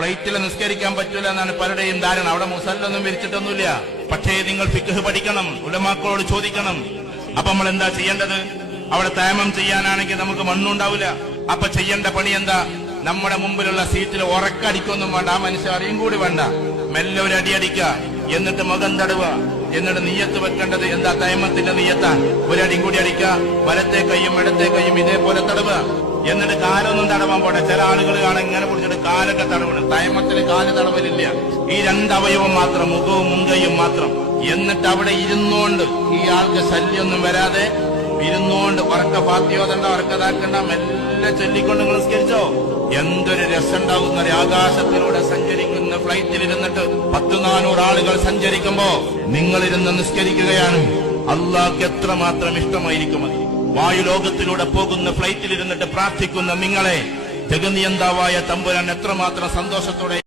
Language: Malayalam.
ഫ്ലൈറ്റിൽ നിസ്കരിക്കാൻ പറ്റൂല എന്നാണ് പലരുടെയും ധാരണ. അവിടെ മുസല്ലൊന്നും വിരിച്ചിട്ടൊന്നുമില്ല. പക്ഷേ നിങ്ങൾ ഫിഖ് പഠിക്കണം, ഉലമാക്കളോട് ചോദിക്കണം. അപ്പൊ നമ്മൾ എന്താ ചെയ്യേണ്ടത്? അവിടെ തയമ്മം ചെയ്യാനാണെങ്കിൽ നമുക്ക് മണ്ണുണ്ടാവില്ല. അപ്പൊ ചെയ്യേണ്ട പണി എന്താ? നമ്മുടെ മുമ്പിലുള്ള സീറ്റിൽ ഉറക്കടിക്കൊന്നും വേണ്ട, ആ മനുഷ്യൻ അറിയും കൂടി വേണ്ട. മെല്ലെ ഒരു അടിയടിക്കുക, എന്നിട്ട് മുഖം തടവുക, എന്നിട്ട് നീയത്ത് വെക്കേണ്ടത് എന്താ? തയമ്മത്തിന്റെ നീയത്താ. ഒരടിയും കൂടി അടിക്കുക, വലത്തെ കൈയും ഇടത്തെ കൈയും ഇതേപോലെ തടവുക. എന്നിട്ട് കാലൊന്നും തടവാൻ പോട്ടെ. ചില ആളുകൾ കാണാൻ ഇങ്ങനെ പിടിച്ചിട്ട് കാലൊക്കെ തടവണം. തയമ്മത്തിന് കാല് തടവലില്ല. ഈ രണ്ടവയവം മാത്രം, മുഖവും മുൻകൈയും മാത്രം. എന്നിട്ട് അവിടെ ഇരുന്നോണ്ട്, ഈ ആൾക്ക് ശല്യമൊന്നും വരാതെ ഇരുന്നോണ്ട് ഉറക്ക ഫാത്തിയോദണ്ട, ഉറക്കതാക്കണ്ട, മെല്ലെ ചൊല്ലിക്കൊണ്ട് നിസ്കരിച്ചോ. എന്തൊരു രസമുണ്ടാകുന്ന ആകാശത്തിലൂടെ സഞ്ചരിക്കുന്ന ഫ്ലൈറ്റിൽ ഇരുന്നിട്ട് 100-400 ആളുകൾ സഞ്ചരിക്കുമ്പോ നിങ്ങളിരുന്ന് നിസ്കരിക്കുകയാണ്. അള്ളാഹ്ക്ക് എത്രമാത്രം ഇഷ്ടമായിരിക്കും അത്. വായുലോകത്തിലൂടെ പോകുന്ന ഫ്ലൈറ്റിൽ ഇരുന്നിട്ട് പ്രാർത്ഥിക്കുന്ന നിങ്ങളെ ജഗനിയന്താവായ തമ്പുരാൻ എത്രമാത്രം സന്തോഷത്തോടെ